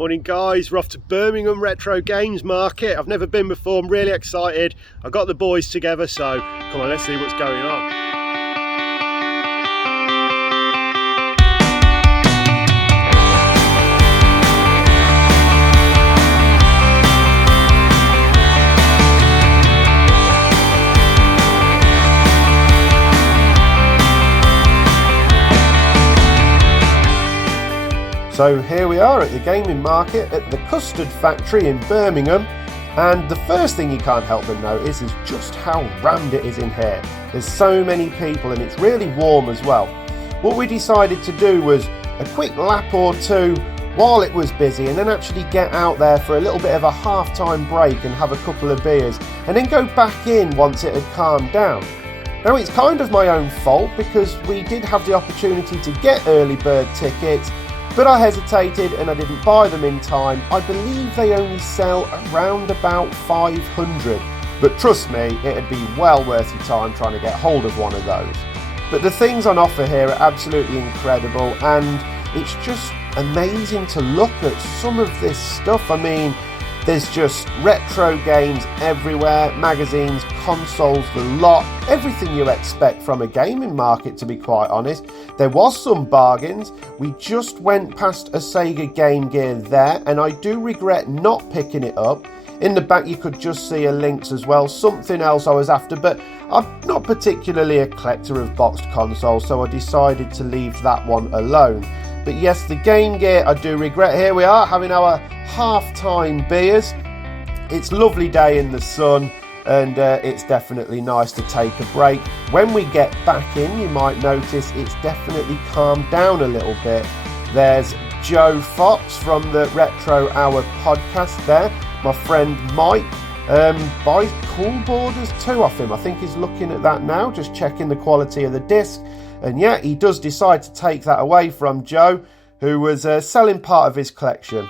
Morning guys, we're off to Birmingham Retro Games Market. I've never been before, I'm really excited. I've got the boys together, so come on, let's see what's going on. So here we are at the gaming market at the Custard Factory in Birmingham, and the first thing you can't help but notice is just how rammed it is in here. There's so many people and it's really warm as well. What we decided to do was a quick lap or two while it was busy, and then actually get out there for a little bit of a half-time break and have a couple of beers, and then go back in once it had calmed down. Now it's kind of my own fault because we did have the opportunity to get early bird tickets, but I hesitated and I didn't buy them in time. I believe they only sell around about 500, but trust me, it'd be well worth your time trying to get hold of one of those. But the things on offer here are absolutely incredible, and it's just amazing to look at some of this stuff. I mean, there's just retro games everywhere, magazines, consoles, the lot, everything you expect from a gaming market, to be quite honest. There was some bargains. We just went past a Sega Game Gear there, and I do regret not picking it up. In the back you could just see a Lynx as well, something else I was after, but I'm not particularly a collector of boxed consoles, so I decided to leave that one alone. But yes, the Game Gear I do regret. Here we are having our half-time beers. It's a lovely day in the sun, and it's definitely nice to take a break. When we get back in, you might notice it's definitely calmed down a little bit. There's Joe Fox from the Retro Hour podcast there. My friend Mike buys cool borders too off him. I think he's looking at that now, just checking the quality of the disc. And yeah, he does decide to take that away from Joe, who was selling part of his collection.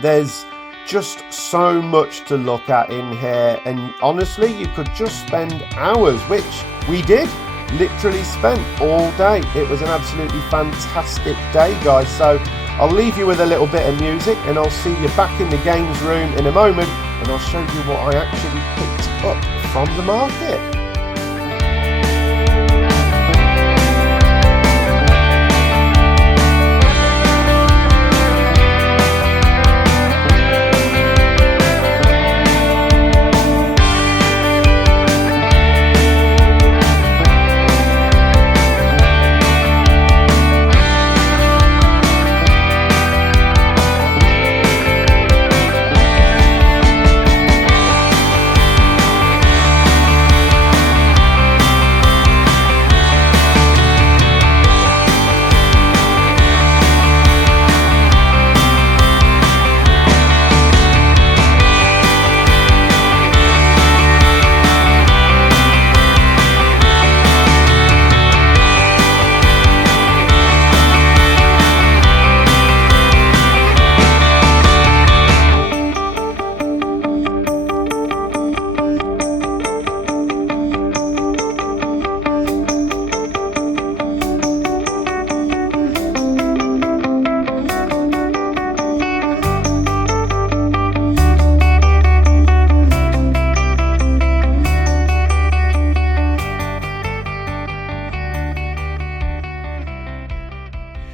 There's just so much to look at in here, and honestly, you could just spend hours, which we did. Literally spent all day. It was an absolutely fantastic day, guys. So I'll leave you with a little bit of music, and I'll see you back in the games room in a moment, and I'll show you what I actually picked up from the market.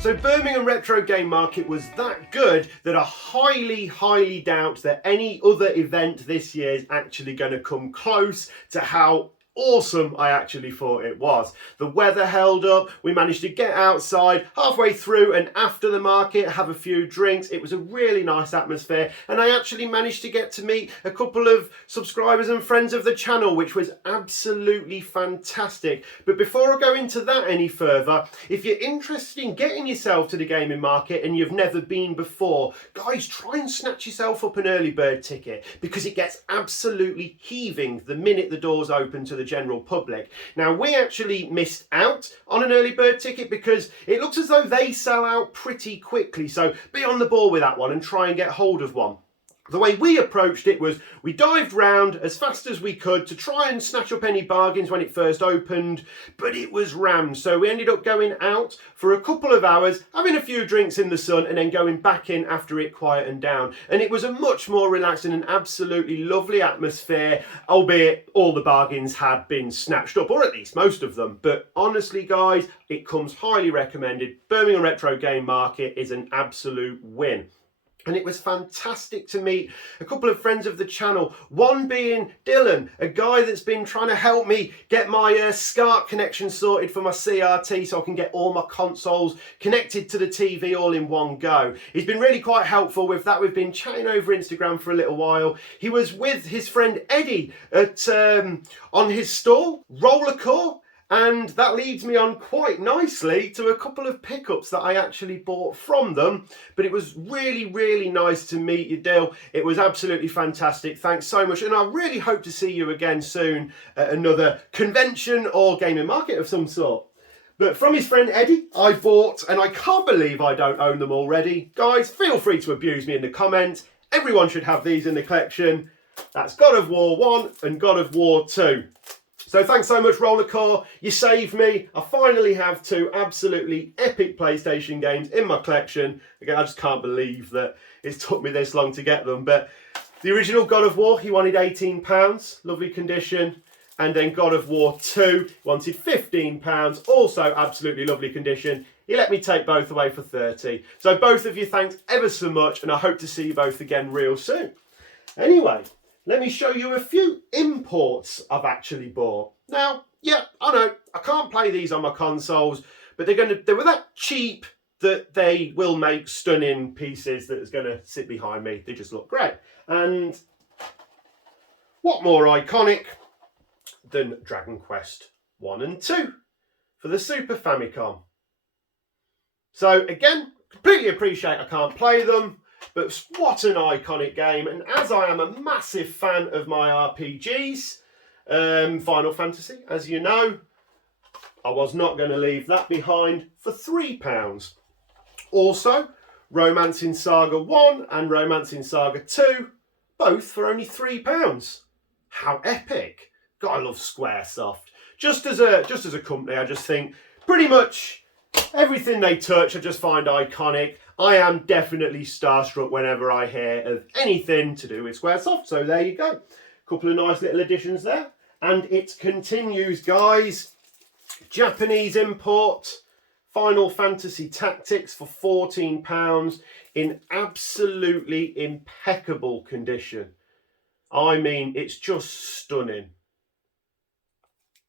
So Birmingham Retro Game Market was that good that I highly doubt that any other event this year is actually going to come close to how awesome I actually thought it was. The weather held up, we managed to get outside halfway through and after the market, have a few drinks. It was a really nice atmosphere, and I actually managed to get to meet a couple of subscribers and friends of the channel, which was absolutely fantastic. But before I go into that any further, if you're interested in getting yourself to the gaming market and you've never been before, guys, try and snatch yourself up an early bird ticket, because it gets absolutely heaving the minute the doors open to the general public. Now, we actually missed out on an early bird ticket because it looks as though they sell out pretty quickly, so be on the ball with that one and try and get hold of one. The way we approached it was we dived round as fast as we could to try and snatch up any bargains when it first opened, but it was rammed. So we ended up going out for a couple of hours, having a few drinks in the sun, and then going back in after it quietened down. And it was a much more relaxing and absolutely lovely atmosphere, albeit all the bargains had been snatched up, or at least most of them. But honestly, guys, it comes highly recommended. Birmingham Retro Game Market is an absolute win. And it was fantastic to meet a couple of friends of the channel, one being Dylan, a guy that's been trying to help me get my SCART connection sorted for my CRT so I can get all my consoles connected to the TV all in one go. He's been really quite helpful with that. We've been chatting over Instagram for a little while. He was with his friend Eddie at on his stall, Rollercore. And that leads me on quite nicely to a couple of pickups that I actually bought from them. But it was really, really nice to meet you, Dill. It was absolutely fantastic. Thanks so much. And I really hope to see you again soon at another convention or gaming market of some sort. But from his friend Eddie, I bought, and I can't believe I don't own them already. Guys, feel free to abuse me in the comments. Everyone should have these in the collection. That's God of War 1 and God of War 2. So thanks so much, Rollercore. You saved me. I finally have two absolutely epic PlayStation games in my collection. Again, I just can't believe that it's took me this long to get them. But the original God of War, he wanted £18, lovely condition. And then God of War 2 wanted £15, also absolutely lovely condition. He let me take both away for 30. So both of you, thanks ever so much, and I hope to see you both again real soon. Anyway, let me show you a few imports I've actually bought. Now, yeah, I know, I can't play these on my consoles, but they were that cheap that they will make stunning pieces that is going to sit behind me. They just look great. And what more iconic than Dragon Quest 1 and 2 for the Super Famicom. So again, completely appreciate I can't play them, but what an iconic game. And as I am a massive fan of my RPGs, Final Fantasy, as you know, I was not going to leave that behind for £3. Also, Romancing Saga 1 and Romancing Saga 2, both for only £3. How epic. God, I love Squaresoft. Just as a company, I just think pretty much everything they touch I just find iconic. I am definitely starstruck whenever I hear of anything to do with Squaresoft. So there you go. Couple of nice little additions there. And it continues, guys. Japanese import. Final Fantasy Tactics for £14 in absolutely impeccable condition. I mean, it's just stunning.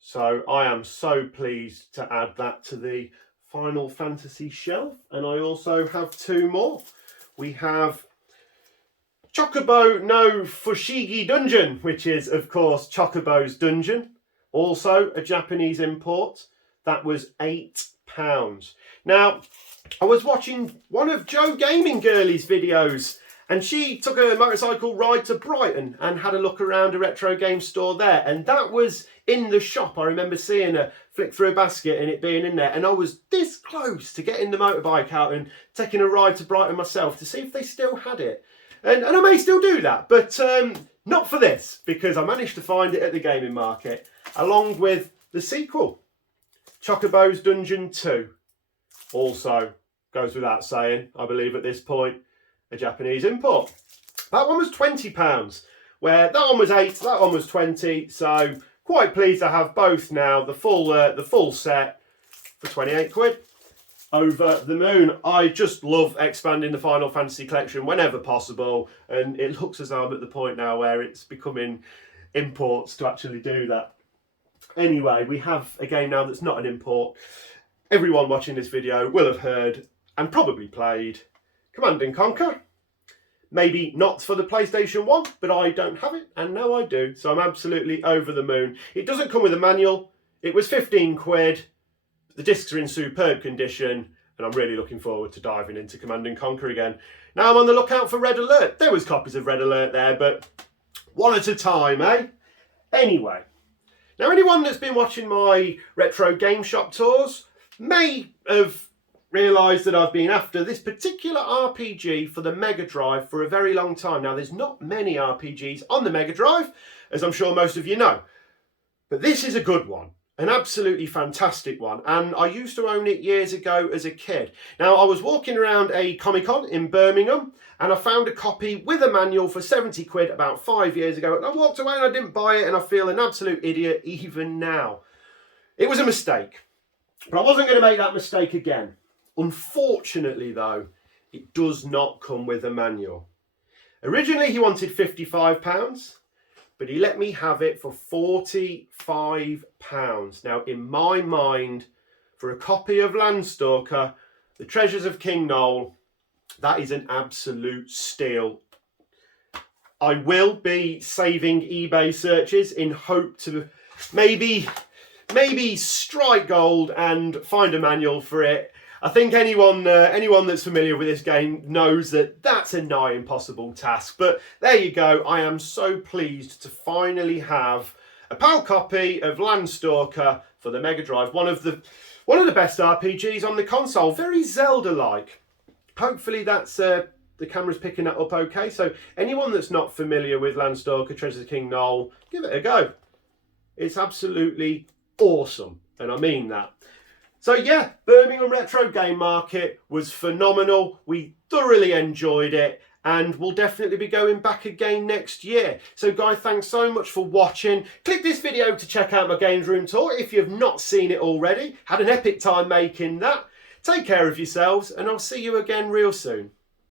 So I am so pleased to add that to the Final Fantasy shelf. And I also have two more. We have Chocobo no Fushigi Dungeon, which is, of course, Chocobo's Dungeon. Also a Japanese import. That was £8. Now, I was watching one of Joe Gaming Girlie's videos, and she took a motorcycle ride to Brighton and had a look around a retro game store there. And that was in the shop. I remember seeing her flick through a basket and it being in there. And I was this close to getting the motorbike out and taking a ride to Brighton myself to see if they still had it. And I may still do that, but not for this, because I managed to find it at the gaming market, along with the sequel, Chocobo's Dungeon 2. Also, goes without saying, I believe at this point, a Japanese import. That one was £20, where that one was 8, that one was 20. So quite pleased to have both now, the full set for 28 quid. Over the moon. I just love expanding the Final Fantasy collection whenever possible, and it looks as though I'm at the point now where it's becoming imports to actually do that. Anyway, we have a game now that's not an import. Everyone watching this video will have heard and probably played Command and Conquer. Maybe not for the PlayStation 1, but I don't have it, and now I do. So I'm absolutely over the moon. It doesn't come with a manual. It was 15 quid. The discs are in superb condition, and I'm really looking forward to diving into Command and Conquer again. Now I'm on the lookout for Red Alert. There was copies of Red Alert there, but one at a time, eh? Anyway, now anyone that's been watching my retro game shop tours may have realised that I've been after this particular RPG for the Mega Drive for a very long time. Now, there's not many RPGs on the Mega Drive, as I'm sure most of you know, but this is a good one. An absolutely fantastic one, and I used to own it years ago as a kid. Now, I was walking around a Comic-Con in Birmingham and I found a copy with a manual for 70 quid about 5 years ago, and I walked away and I didn't buy it, and I feel an absolute idiot even now. It was a mistake, but I wasn't going to make that mistake again. Unfortunately though, it does not come with a manual. Originally he wanted £55, but he let me have it for £45. Now, in my mind, for a copy of Landstalker, The Treasures of King Noel, that is an absolute steal. I will be saving eBay searches in hope to maybe strike gold and find a manual for it. I think anyone that's familiar with this game knows that that's a nigh impossible task. But there you go. I am so pleased to finally have a PAL copy of Landstalker for the Mega Drive. One of the best RPGs on the console. Very Zelda-like. Hopefully that's the camera's picking that up okay. So anyone that's not familiar with Landstalker, Treasures of King Noel, give it a go. It's absolutely awesome, and I mean that. So yeah, Birmingham Retro Game Market was phenomenal. We thoroughly enjoyed it, and we'll definitely be going back again next year. So guys, thanks so much for watching. Click this video to check out my games room tour if you've not seen it already. Had an epic time making that. Take care of yourselves, and I'll see you again real soon.